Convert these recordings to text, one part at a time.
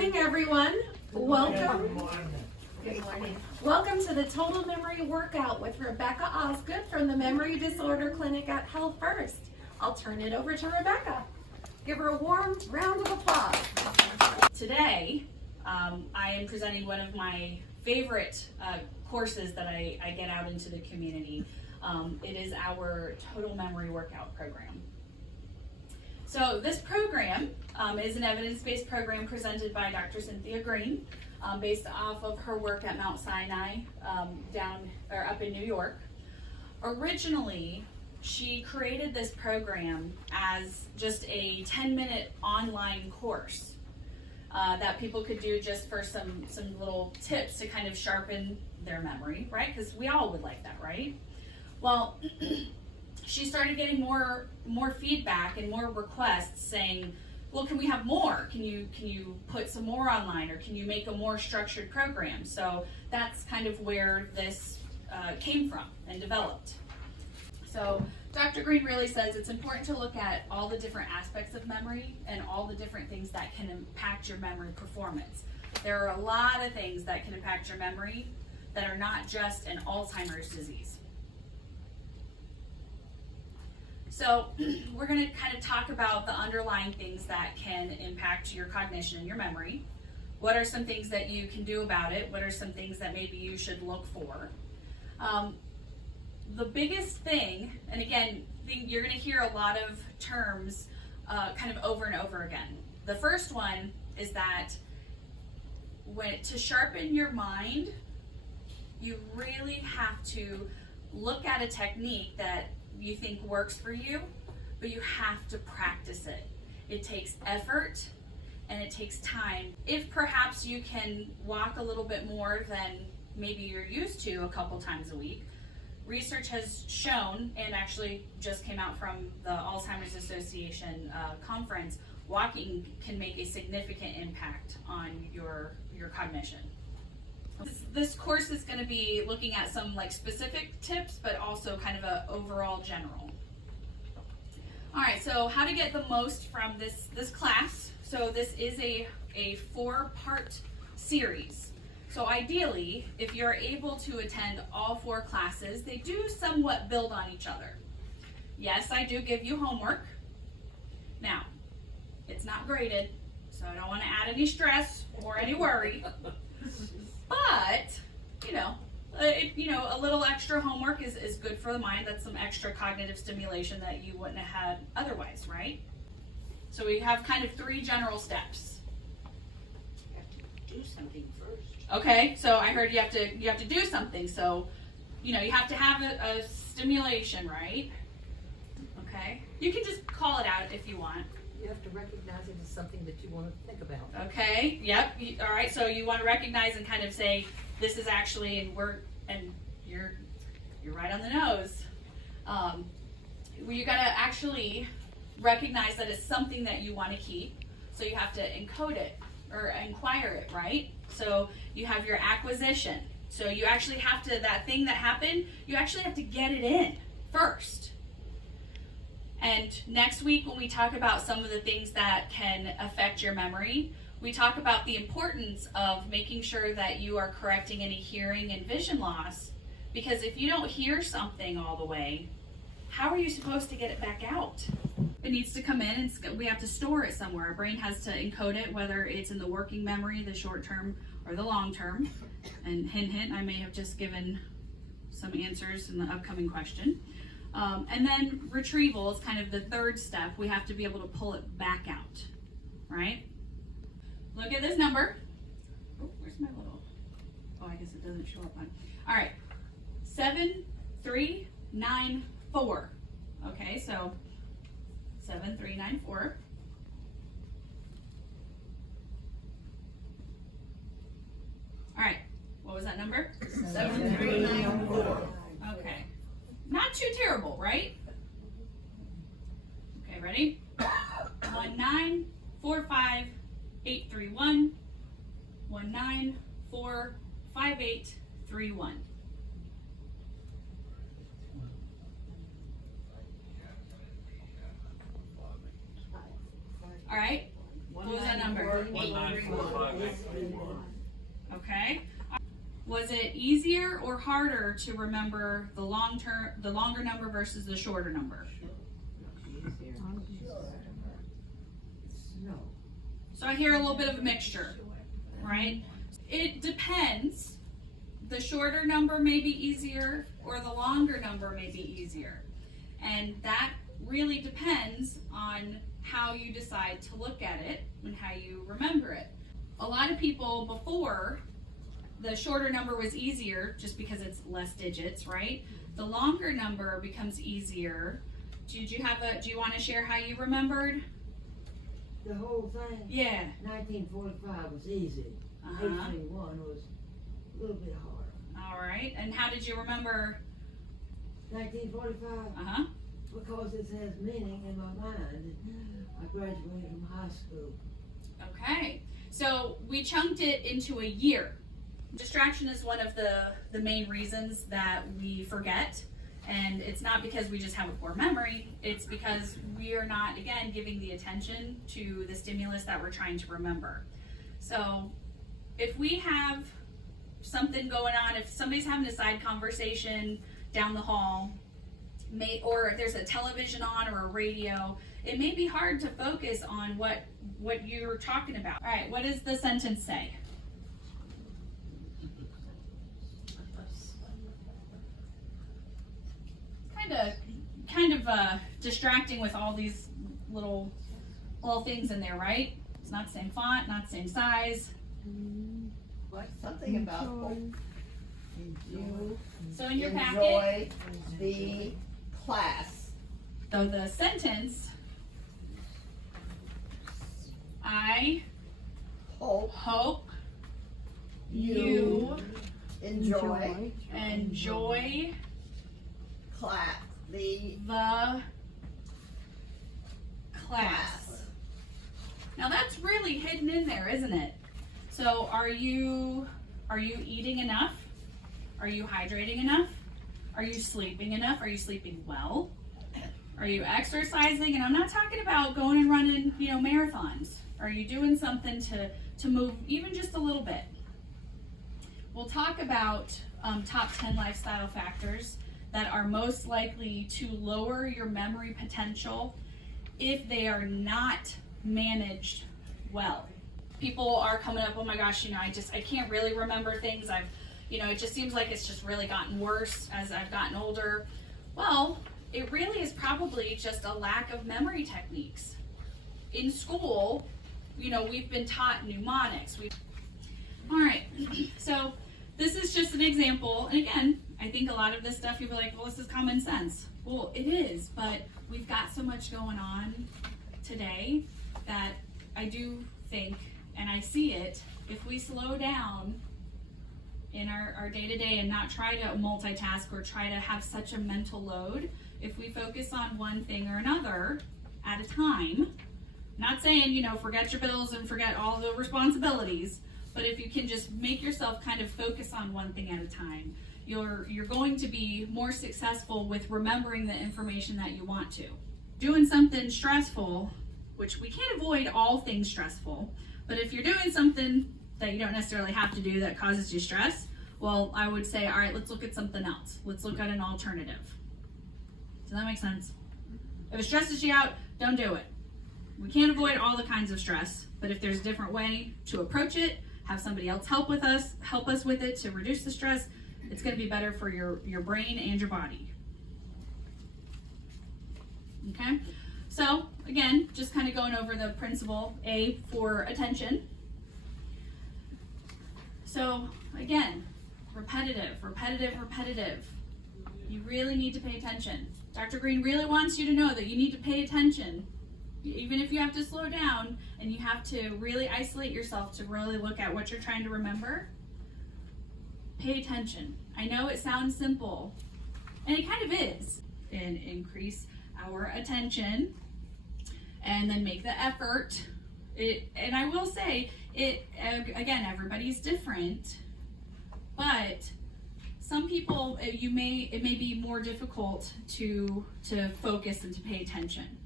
morning, everyone. Welcome. Good morning. Welcome to the Total Memory Workout with Rebecca Osgood from the Memory Disorder Clinic at Health First. I'll turn it over to Rebecca. Give her a warm round of applause. Today, I am presenting one of my favorite courses that I get out into the community. It is our Total Memory Workout program. So this program is an evidence-based program presented by Dr. Cynthia Green, based off of her work at Mount Sinai up in New York. Originally, she created this program as just a 10-minute online course that people could do just for some little tips to kind of sharpen their memory, right? Because we all would like that, right? Well, she started getting more feedback and more requests saying, well, can we have more? Can you put some more online, or can you make a more structured program? So that's kind of where this came from and developed. So Dr. Green really says it's important to look at all the different aspects of memory and all the different things that can impact your memory performance. There are a lot of things that can impact your memory that are not just an Alzheimer's disease. So we're going to kind of talk about the underlying things that can impact your cognition and your memory. What are some things that you can do about it? What are some things that maybe you should look for? The biggest thing, and again, you're going to hear a lot of terms kind of over and over again. The first one is that to sharpen your mind, you really have to look at a technique that you think works for you, but you have to practice it. It takes effort and it takes time. If perhaps you can walk a little bit more than maybe you're used to a couple times a week, research has shown, and actually just came out from the Alzheimer's Association conference, walking can make a significant impact on your cognition. This course is going to be looking at some specific tips, but also kind of an overall general. All right, so how to get the most from this class. So this is a 4-part series. So ideally, if you're able to attend all 4 classes, they do somewhat build on each other. Yes, I do give you homework. Now, it's not graded, so I don't want to add any stress or any worry. But, a little extra homework is good for the mind. That's some extra cognitive stimulation that you wouldn't have had otherwise, right? So we have kind of 3 general steps. You have to do something first. Okay, so I heard you have to do something. So, you have to have a stimulation, right? Okay. You can just call it out if you want. You have to recognize it as something that you want to think about. Okay, yep. All right, so you want to recognize and kind of say, this is actually, and you're right on the nose. You got to actually recognize that it's something that you want to keep. So you have to encode it or inquire it, right? So you have your acquisition. So you actually have to, that thing that happened, you actually have to get it in first. And next week, when we talk about some of the things that can affect your memory, we talk about the importance of making sure that you are correcting any hearing and vision loss. Because if you don't hear something all the way, how are you supposed to get it back out? It needs to come in, and we have to store it somewhere. Our brain has to encode it, whether it's in the working memory, the short term, or the long term. And hint, hint, I may have just given some answers in the upcoming question. And then retrieval is kind of the 3rd step. We have to be able to pull it back out, right? Look at this number. Oh, where's my little, I guess it doesn't show up on. All right, 7394. Okay, so 7394. All right, what was that number? 7394. Okay. Not too terrible, right? Okay, ready? 1945831. 1945831. All right. What was that number? 1945. Okay. Was it easier or harder to remember the longer number versus the shorter number? No. So I hear a little bit of a mixture, right? It depends. The shorter number may be easier or the longer number may be easier. And that really depends on how you decide to look at it and how you remember it. A lot of people before, the shorter number was easier just because it's less digits, right? The longer number becomes easier. Do you want to share how you remembered? The whole thing, Yeah. 1945 was easy. Uh-huh. 1801 was a little bit harder. All right. And how did you remember? 1945, Uh-huh. because it has meaning in my mind. I graduated from high school. Okay. So we chunked it into a year. Distraction is one of the main reasons that we forget. And it's not because we just have a poor memory. It's because we are not, again, giving the attention to the stimulus that we're trying to remember. So if we have something going on, if somebody's having a side conversation down the hall, or if there's a television on or a radio, it may be hard to focus on what you're talking about. All right, what does the sentence say? Kind of distracting with all these little things in there, right? It's not the same font, not the same size. Something about hope. So in your packet, Enjoy the class. so the sentence, I Hope you enjoy enjoy class. The the class. Now that's really hidden in there, isn't it? So are you eating enough? Are you hydrating enough? Are you sleeping enough? Are you sleeping well? Are you exercising? And I'm not talking about going and running, marathons. Are you doing something to move even just a little bit? We'll talk about top 10 lifestyle factors that are most likely to lower your memory potential if they are not managed well. People are coming up, oh my gosh, I can't really remember things. It just seems like it's just really gotten worse as I've gotten older. Well, it really is probably just a lack of memory techniques. In school, we've been taught mnemonics. All right, so this is just an example. And again, I think a lot of this stuff you'll be like, well, this is common sense. Well, it is, but we've got so much going on today that I do think, and I see it, if we slow down in our day-to-day and not try to multitask or try to have such a mental load, if we focus on one thing or another at a time, not saying, forget your bills and forget all the responsibilities, but if you can just make yourself kind of focus on one thing at a time, you're going to be more successful with remembering the information that you want to. Doing something stressful, which we can't avoid all things stressful, but if you're doing something that you don't necessarily have to do that causes you stress, well, I would say, all right, let's look at something else. Let's look at an alternative. Does that make sense? If it stresses you out, don't do it. We can't avoid all the kinds of stress, but if there's a different way to approach it, have somebody else help us with it to reduce the stress, it's going to be better for your brain and your body. Okay? So, again, just kind of going over the principle A for attention. So, again, repetitive. You really need to pay attention. Dr. Green really wants you to know that you need to pay attention. Even if you have to slow down and you have to really isolate yourself to really look at what you're trying to remember, pay attention. I know it sounds simple, and it kind of is. And increase our attention, and then make the effort. And I will say, again, everybody's different, but some people, it may be more difficult to focus and to pay attention.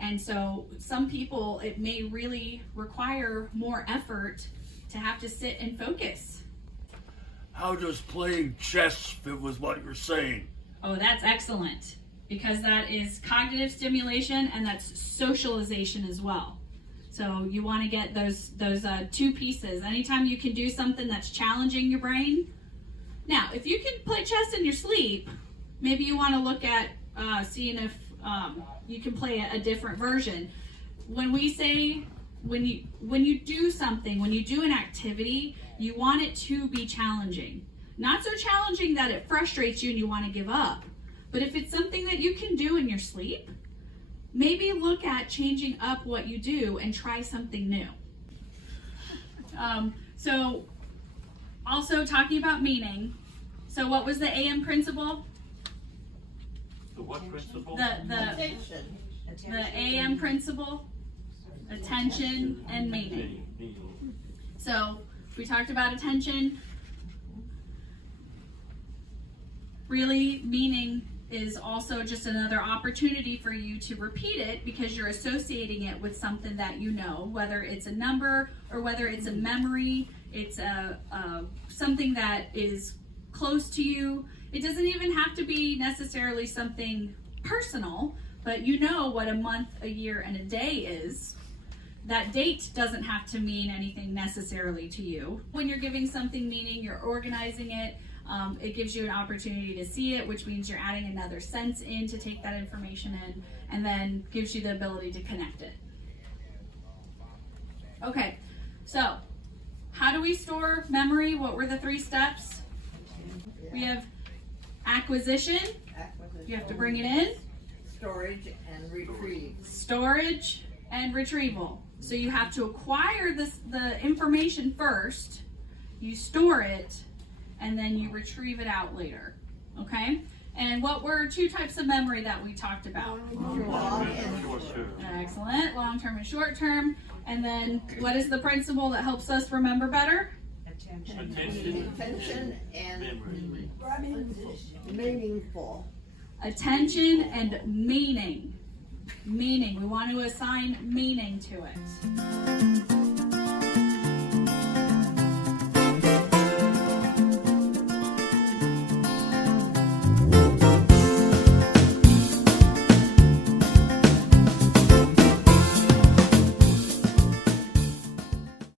And so some people, it may really require more effort to have to sit and focus. How does playing chess fit with what you're saying? Oh, that's excellent, because that is cognitive stimulation and that's socialization as well. So you want to get those two pieces. Anytime you can do something that's challenging your brain. Now, if you can play chess in your sleep, maybe you want to look at seeing if you can play a different version. When we say, when you do something, when you do an activity, you want it to be challenging. Not so challenging that it frustrates you and you want to give up. But if it's something that you can do in your sleep, maybe look at changing up what you do and try something new. So also talking about meaning. So what was the AM principle? The what principle? The Attention. AM principle, attention and meaning. So we talked about attention. Really, meaning is also just another opportunity for you to repeat it because you're associating it with something that you know, whether it's a number or whether it's a memory, it's something that is close to you. It doesn't even have to be necessarily something personal, but you know what a month, a year, and a day is. That date doesn't have to mean anything necessarily to you. When you're giving something meaning, you're organizing it. It gives you an opportunity to see it, which means you're adding another sense in to take that information in, and then gives you the ability to connect it. Okay, so how do we store memory? What were the 3 steps? We have acquisition. You have to bring it in. Storage and retrieve. Storage and retrieval. So you have to acquire the information first, you store it, and then you retrieve it out later. Okay? And what were 2 types of memory that we talked about? Excellent. Long-term and short-term. And then what is the principle that helps us remember better? Attention and meaningful. Attention and meaning. Meaning. We want to assign meaning to it.